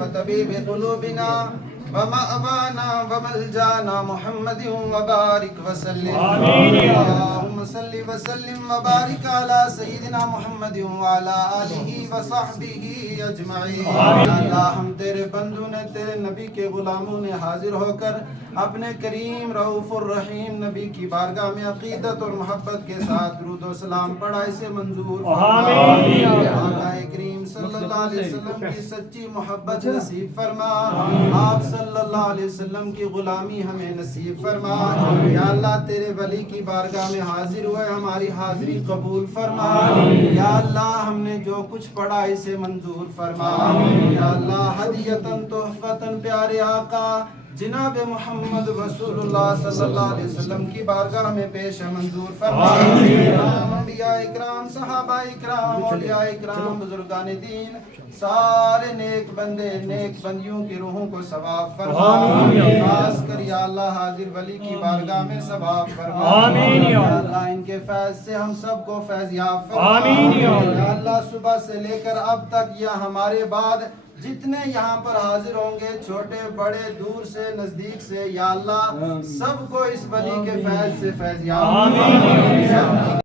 وطبيب قلوبنا ومأوانا وملجانا محمد وبارك وسلم اللهم صل وسلم وبارك على سيدنا محمد وعلى آلہ وصحبہ اجمعین. اللہ ہم تیرے بندوں نے تیرے نبی کے غلاموں نے حاضر ہو کر اپنے کریم رؤوف الرحیم نبی کی بارگاہ میں عقیدت اور محبت کے ساتھ درود و سلام پڑھا، اسے منظور فرما. آقا کریم صلی اللہ علیہ وسلم کی سچی محبت نصیب فرما. آپ صلی اللہ علیہ وسلم کی غلامی ہمیں نصیب فرما. یا اللہ تیرے ولی کی بارگاہ میں حاضر ہوئے، ہماری حاضری قبول فرما. یا اللہ ہم نے جو کچھ پڑھا اسے منظور فرما. یا اللہ ہدیتاً تحفتاً پیارے آقا جناب محمد رسول اللہ صلی اللہ علیہ وسلم کی بارگاہ میں پیش منظور فرما. انبیاء اکرام، صحابہ اکرام، اولیاء اکرام، بزرگان دین، سارے نیک بندے نیک بندیوں کی روحوں کو ثواب فرما. خاص کر یا اللہ حاضر ولی کی بارگاہ میں ثواب فرما. یا اللہ ان کے فیض سے ہم سب کو فیض یاب فرما. یا اللہ صبح سے لے کر اب تک یا ہمارے بعد جتنے یہاں پر حاضر ہوں گے، چھوٹے بڑے دور سے نزدیک سے، یا اللہ سب کو اس ولی کے فیض سے فیض یاب فرما.